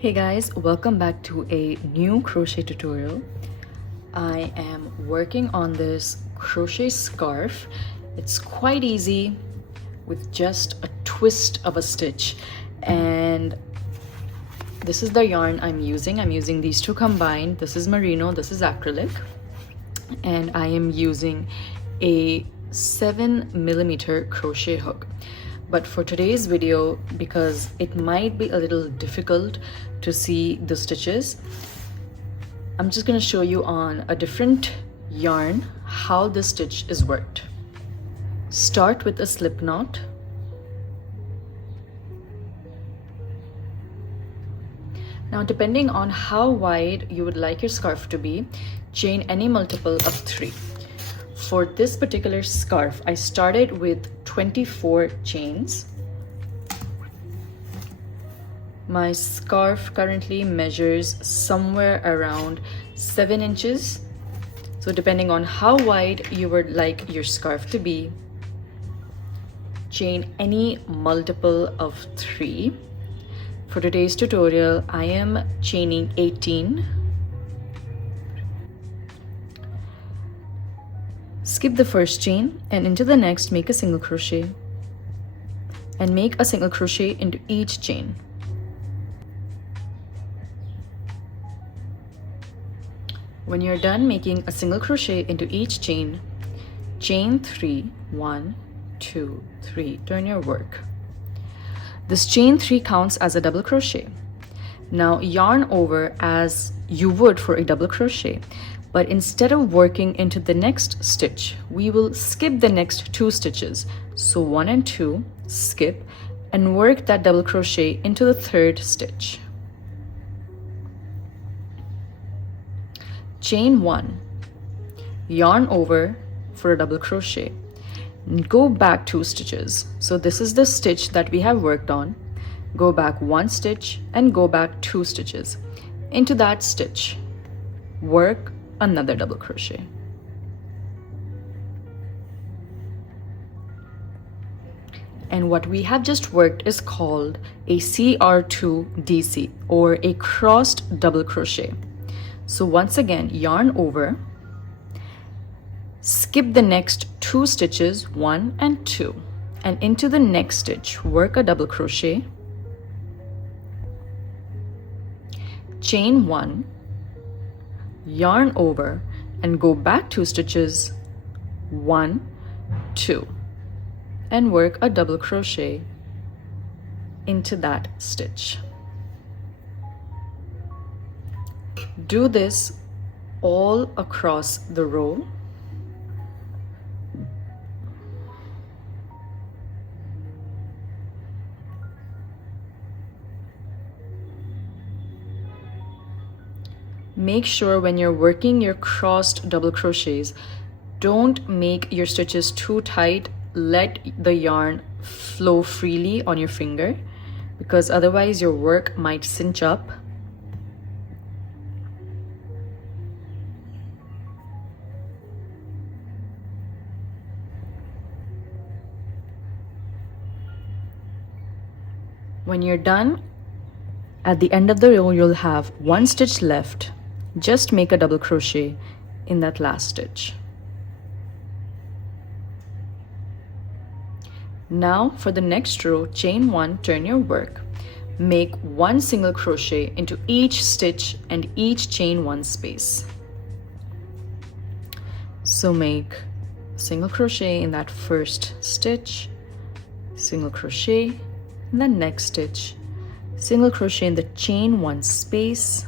Hey guys, welcome back to a new crochet tutorial. I am working on this crochet scarf. It's quite easy with just a twist of a stitch, and this is the yarn I'm using. I'm using these two combined. This is Merino, this is Acrylic, and I am using a 7mm crochet hook. But for today's video, because it might be a little difficult to see the stitches, I'm just going to show you on a different yarn how this stitch is worked. Start with a slip knot. Now, depending on how wide you would like your scarf to be, chain any multiple of 3. For this particular scarf, I started with 24 chains. My scarf currently measures somewhere around 7 inches. So depending on how wide you would like your scarf to be, chain any multiple of 3. For today's tutorial, I am chaining 18. Skip the first chain and into the next make a single crochet and make a single crochet into each chain. When you're done making a single crochet into each chain, chain 3, 1, 2, 3, turn your work. This chain 3 counts as a double crochet. Now yarn over as you would for a double crochet. But instead of working into the next stitch, we will skip the next 2 stitches. So 1 and 2, skip, and work that double crochet into the 3rd stitch. Chain 1, yarn over for a double crochet, and go back 2 stitches. So this is the stitch that we have worked on. Go back 1 stitch and go back 2 stitches. Into that stitch, work another double crochet. And what we have just worked is called a Cr2Dc, or a crossed double crochet. So once again, yarn over, skip the next 2 stitches, 1 and 2, and into the next stitch, work a double crochet, chain 1, yarn over, and go back 2 stitches, 1, 2, and work a double crochet into that stitch. Do this all across the row. Make sure when you're working your crossed double crochets, don't make your stitches too tight. Let the yarn flow freely on your finger, because otherwise your work might cinch up. When you're done, at the end of the row, you'll have 1 stitch left. Just make a double crochet in that last stitch. Now for the next row, chain 1, turn your work. Make 1 single crochet into each stitch and each chain 1 space. So make single crochet in that first stitch, single crochet in the next stitch, single crochet in the chain 1 space.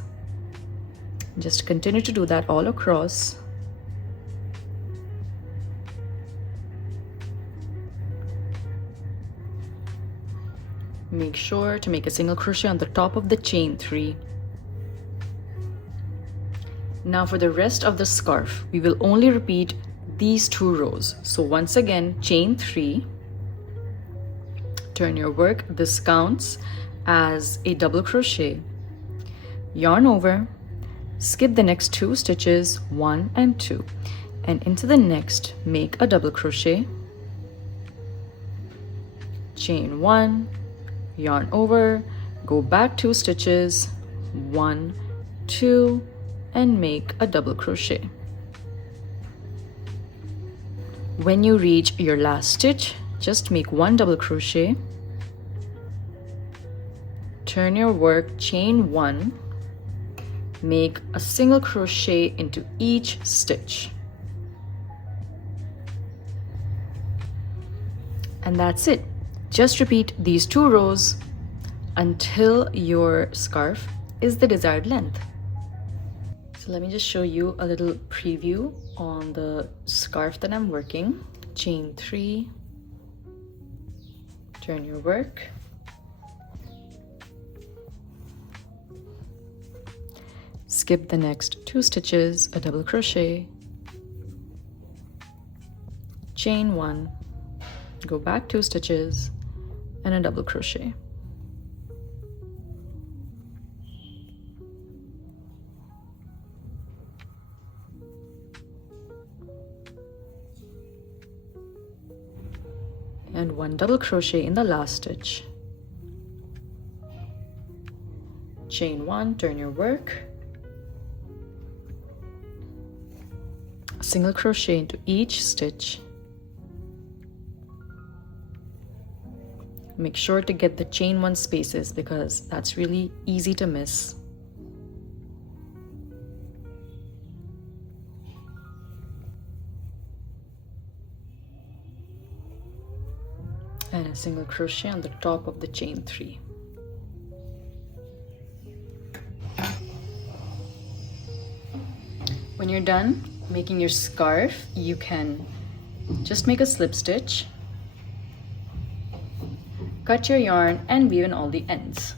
Just continue to do that all across. Make sure to make a single crochet on the top of the chain 3. Now for the rest of the scarf, we will only repeat these 2 rows. So once again, chain 3, turn your work. This counts as a double crochet. Yarn over, skip the next 2 stitches, 1 and 2, and into the next make a double crochet, chain 1, yarn over, go back 2 stitches, 1, 2, and make a double crochet. When you reach your last stitch, just make 1 double crochet, turn your work, chain 1, make a single crochet into each stitch. And that's it. Just repeat these 2 rows until your scarf is the desired length. So let me just show you a little preview on the scarf that I'm working. Chain 3, turn your work, skip the next 2 stitches, a double crochet, chain 1, go back 2 stitches, and a double crochet. And 1 double crochet in the last stitch. Chain 1, turn your work, single crochet into each stitch. Make sure to get the chain 1 spaces because that's really easy to miss. And a single crochet on the top of the chain 3. When you're done making your scarf, you can just make a slip stitch, cut your yarn, and weave in all the ends.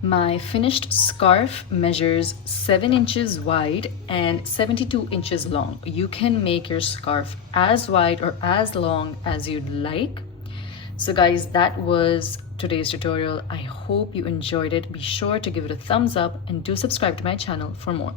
My finished scarf measures 7 inches wide and 72 inches long. You can make your scarf as wide or as long as you'd like. So guys, that was today's tutorial. I hope you enjoyed it. Be sure to give it a thumbs up and do subscribe to my channel for more.